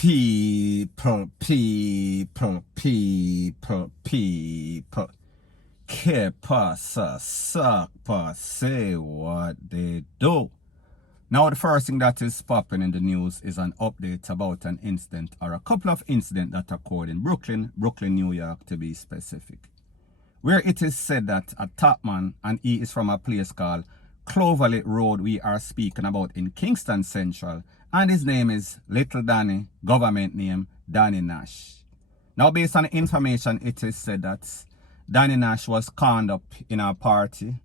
People. Que pasa, suck, say what they do. Now the first thing that is popping in the news is an update about an incident or a couple of incidents that occurred in Brooklyn, New York to be specific, where it is said that a top man, and he is from a place called Cloverleaf Road we are speaking about in Kingston Central, and his name is Little Danny, government name Danny Nash. Now based on the information, it is said that Danny Nash was conned up in a party.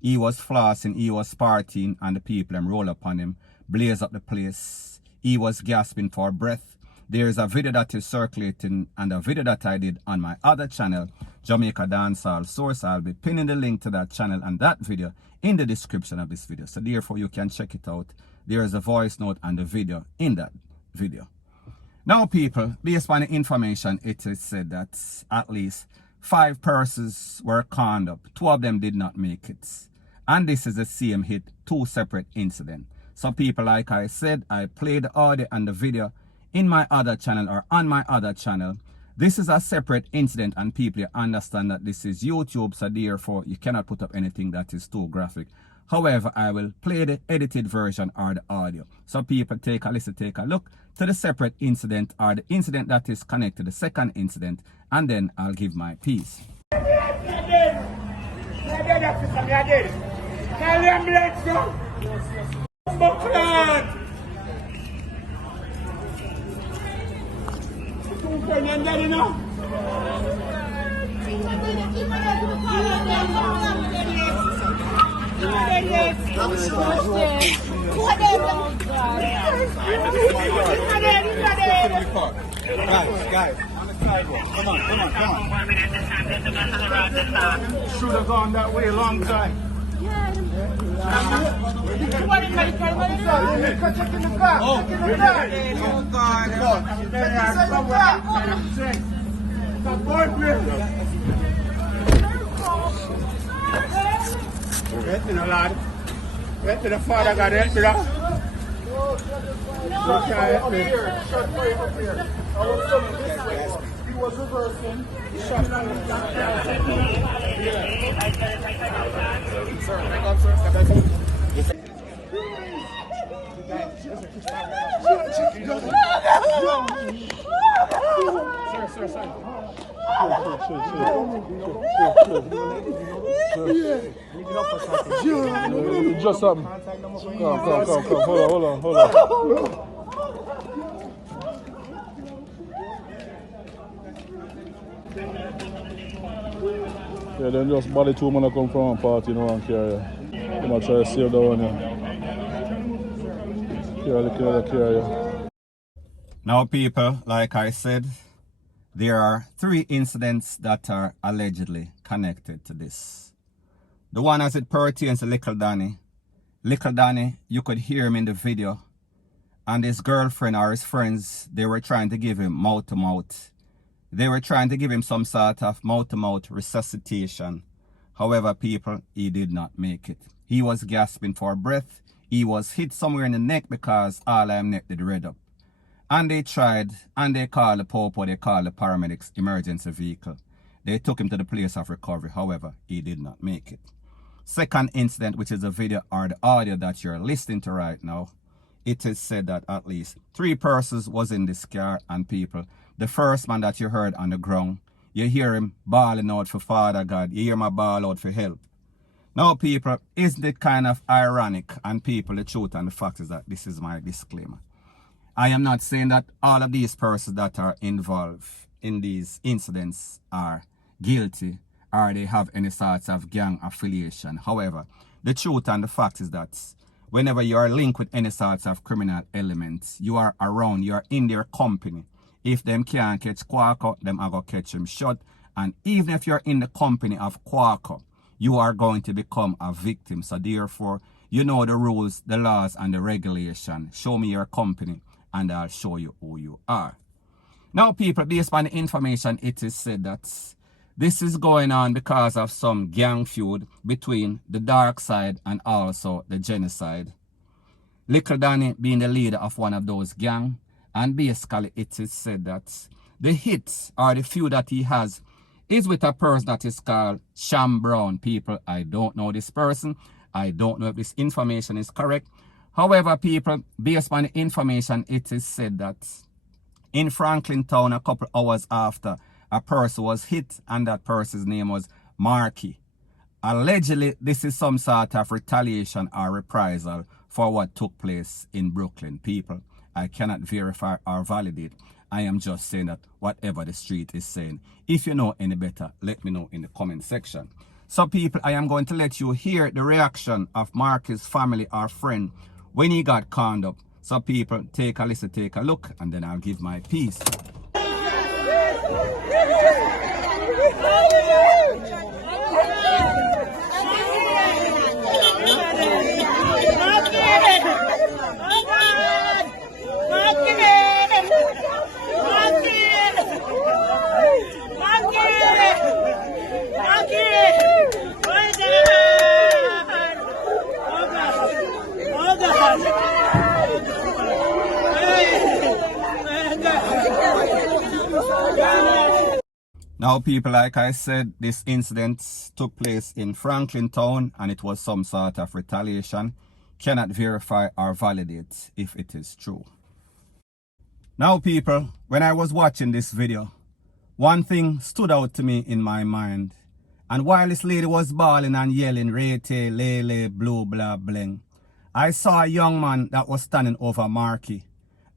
He was flossing, he was partying, and the people roll upon him, blaze up the place. He was gasping for breath. There is a video that is circulating and a video that I did on my other channel, Jamaica Dancehall Source. I'll be pinning the link to that channel and that video in the description of this video. So therefore you can check it out. There is a voice note and the video in that video. Now people, based on the information, it is said that at least 5 persons were conned up. 2 of them did not make it. And this is the same hit, 2 separate incidents. So people, like I said, I played the audio and the video in my other channel or on my other channel. This is a separate incident, and people understand that this is YouTube, so therefore you cannot put up anything that is too graphic. However, I will play the edited version or the audio. So people, take a listen, take a look to the separate incident or the incident that is connected to the second incident, and then I'll give my piece. Guys, on the sidewalk. Come on. Should have gone that way a long time. Right to the lad. Right to the father got it. He was reversing. He shot Sir. Just something. Come. Hold on. Yeah, then just body 2 men come from a party, you know, and carry you. I'm try to save that one, Carry. Now people, like I said, there are 3 incidents that are allegedly connected to this. The one as it pertains to Little Danny. Little Danny, you could hear him in the video, and his girlfriend or his friends, they were trying to give him mouth-to-mouth. They were trying to give him some sort of mouth-to-mouth resuscitation. However, people, he did not make it. He was gasping for breath. He was hit somewhere in the neck because all I am neck did red up. And they tried, and they called the popo, they called the paramedics emergency vehicle. They took him to the place of recovery. However, he did not make it. Second incident, which is the video or the audio that you're listening to right now, it is said that at least 3 persons was in this car, and people, the first man that you heard on the ground, you hear him bawling out for Father God, you hear him bawl out for help. Now people, isn't it kind of ironic? And people, the truth and the fact is that this is my disclaimer. I am not saying that all of these persons that are involved in these incidents are guilty or they have any sorts of gang affiliation. However, the truth and the fact is that whenever you are linked with any sorts of criminal elements, you are around, you are in their company. If them can't catch Quaco, them are going to catch him shot. And even if you're in the company of Quaco, you are going to become a victim. So therefore, you know the rules, the laws, and the regulation. Show me your company, and I'll show you who you are. Now, people, based on the information, it is said that this is going on because of some gang feud between the dark side and also the genocide. Little Danny being the leader of one of those gang, And basically it is said that the hit or the feud that he has is with a person that is called Sham Brown. People, I don't know this person. I don't know if this information is correct. However, people, based on the information, it is said that in Franklin Town, a couple hours after, a person was hit, and that person's name was Marky. Allegedly, this is some sort of retaliation or reprisal for what took place in Brooklyn. People, I cannot verify or validate. I am just saying that whatever the street is saying. If you know any better, let me know in the comment section. So people, I am going to let you hear the reaction of Marky's family or friend when he got conned up. So people, take a listen, take a look, and then I'll give my piece. Now people, like I said, this incident took place in Franklin Town and it was some sort of retaliation. Cannot verify or validate if it is true. Now people, when I was watching this video, one thing stood out to me in my mind. And while this lady was bawling and yelling, retaliation, blue, blah, bling, I saw a young man that was standing over Marky.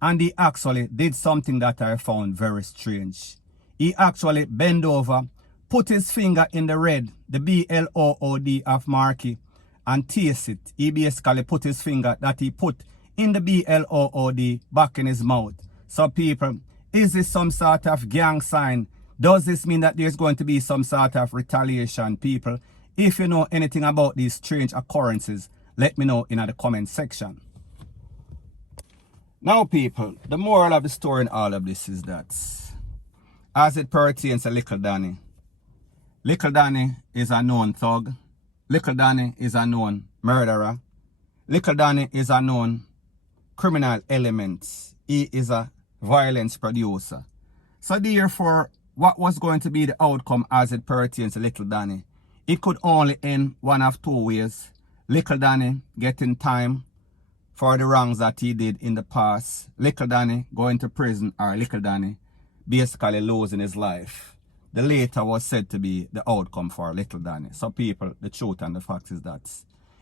And he actually did something that I found very strange. He actually bent over, put his finger in the red, the B-L-00D of Marky, and taste it. He basically put his finger that he put in the B-L-00D back in his mouth. So people, is this some sort of gang sign? Does this mean that there's going to be some sort of retaliation, people? If you know anything about these strange occurrences, let me know in the comment section. Now people, the moral of the story in all of this is that as it pertains to Little Danny is a known thug. Little Danny is a known murderer. Little Danny is a known criminal element. He is a violence producer. So therefore, what was going to be the outcome as it pertains to Little Danny? It could only end one of two ways. Little Danny getting time for the wrongs that he did in the past. Little Danny going to prison, or Little Danny basically losing his life. The later was said to be the outcome for Little Danny. So people, the truth and the fact is that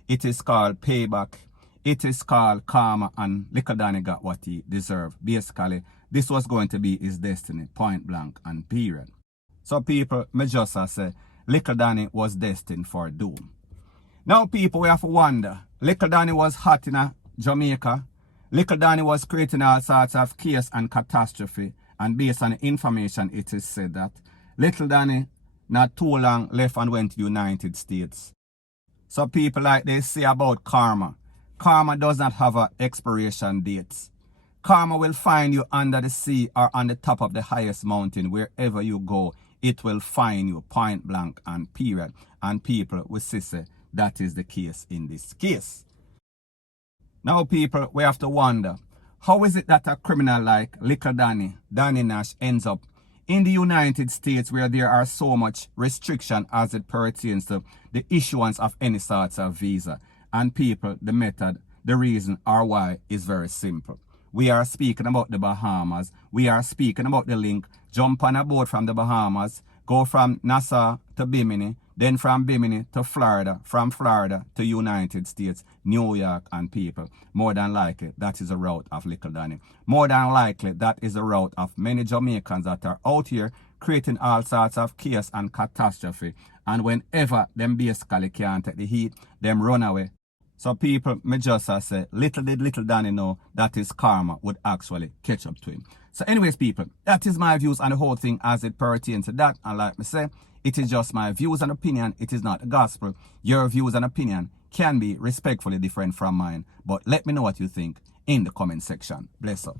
it is called payback. It is called karma, and Little Danny got what he deserved. Basically, this was going to be his destiny, point blank and period. So people, me just say, Little Danny was destined for doom. Now people, we have to wonder, Little Danny was hot in Jamaica. Little Danny was creating all sorts of chaos and catastrophe. And based on the information, it is said that Little Danny not too long left and went to the United States. So people, like they say about karma, karma does not have an expiration date. Karma will find you under the sea or on the top of the highest mountain. Wherever you go, it will find you, point blank and period. And people will say that is the case in this case. Now people, we have to wonder, how is it that a criminal like Little Danny Nash, ends up in the United States where there are so much restriction as it pertains to the issuance of any sorts of visa? And people, the method, the reason or why is very simple. We are speaking about the Bahamas. We are speaking about the link. Jump on a boat from the Bahamas, go from Nassau to Bimini, then from Bimini to Florida, from Florida to United States, New York, and people. More than likely, that is a route of Little Danny. More than likely, that is a route of many Jamaicans that are out here creating all sorts of chaos and catastrophe. And whenever them basically can't take the heat, them run away. So people, me just say, little did Little Danny know that his karma would actually catch up to him. So anyways, people, that is my views on the whole thing as it pertains to that. And like me say, it is just my views and opinion. It is not the gospel. Your views and opinion can be respectfully different from mine. But let me know what you think in the comment section. Bless up.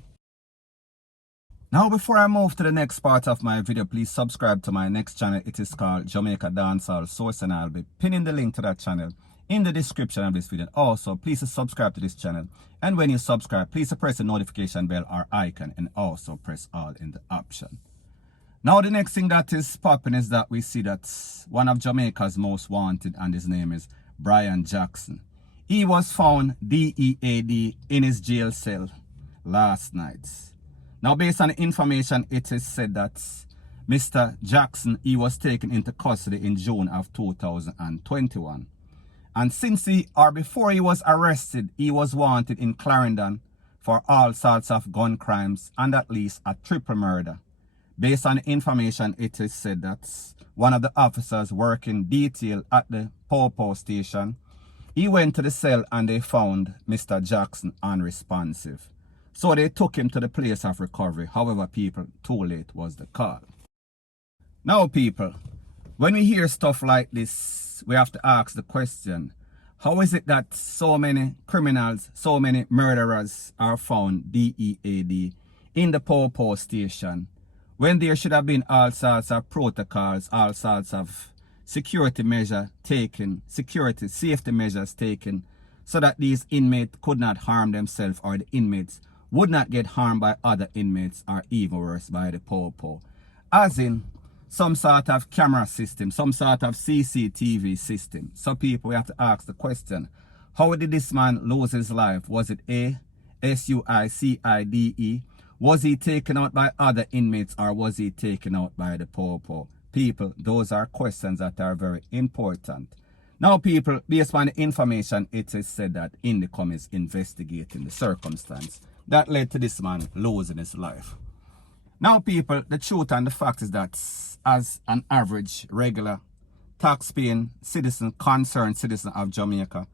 Now, before I move to the next part of my video, please subscribe to my next channel. It is called Jamaica Dancehall Source, and I'll be pinning the link to that channel in the description of this video. Also, please subscribe to this channel. And when you subscribe, please press the notification bell or icon and also press all in the option. Now, the next thing that is popping is that we see that one of Jamaica's most wanted, and his name is Brian Jackson. He was found DEAD in his jail cell last night. Now, based on the information, it is said that Mr. Jackson, he was taken into custody in June of 2021. And before he was arrested, he was wanted in Clarendon for all sorts of gun crimes and at least a triple murder. Based on the information, it is said that one of the officers working detail at the Popo station, he went to the cell and they found Mr. Jackson unresponsive. So they took him to the place of recovery. However, people, too late was the call. Now, people, when we hear stuff like this, we have to ask the question, how is it that so many criminals, so many murderers are found DEAD in the Popo station, when there should have been all sorts of protocols, all sorts of security measures taken, safety measures taken, so that these inmates could not harm themselves or the inmates would not get harmed by other inmates or even worse by the Popo. As in, some sort of camera system, some sort of CCTV system. So people, we have to ask the question, how did this man lose his life? Was it A, SUICIDE? Was he taken out by other inmates or was he taken out by the Popo? People, those are questions that are very important. Now, people, based on the information, it is said that Indicom is investigating the circumstance that led to this man losing his life. Now, people, the truth and the fact is that as an average, regular, tax-paying citizen, concerned citizen of Jamaica,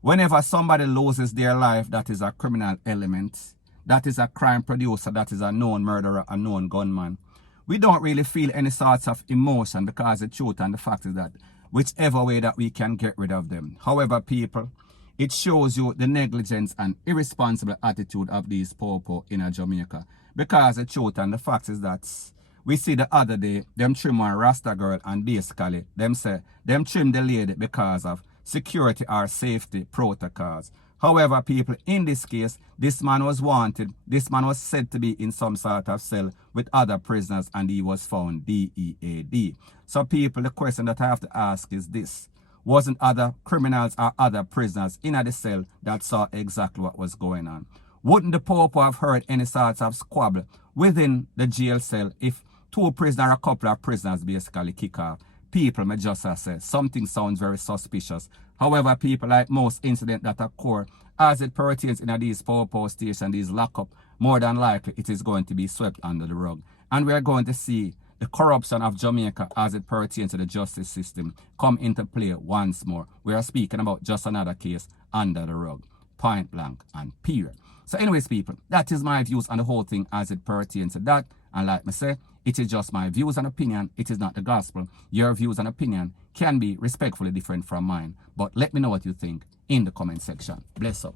whenever somebody loses their life, that is a criminal element, that is a crime producer, that is a known murderer, a known gunman, we don't really feel any sorts of emotion, because the truth and the fact is that whichever way that we can get rid of them. However, people, it shows you the negligence and irresponsible attitude of these Popo in Jamaica. Because the truth and the fact is that we see the other day, them trim one Rasta girl and basically them say, them trim the lady because of security or safety protocols. However, people, in this case, this man was wanted. This man was said to be in some sort of cell with other prisoners and he was found DEAD. So people, the question that I have to ask is this. Wasn't other criminals or other prisoners in the cell that saw exactly what was going on? Wouldn't the Popo have heard any sorts of squabble within the jail cell if two prisoners or a couple of prisoners basically kick off? People may just say something sounds very suspicious. However, people, like most incidents that occur as it pertains in these Popo stations, these lockup, more than likely it is going to be swept under the rug. And we are going to see the corruption of Jamaica as it pertains to the justice system come into play once more. We are speaking about just another case under the rug, point blank and period. So anyways, people, that is my views on the whole thing as it pertains to that. And like I say, it is just my views and opinion. It is not the gospel. Your views and opinion can be respectfully different from mine. But let me know what you think in the comment section. Bless up.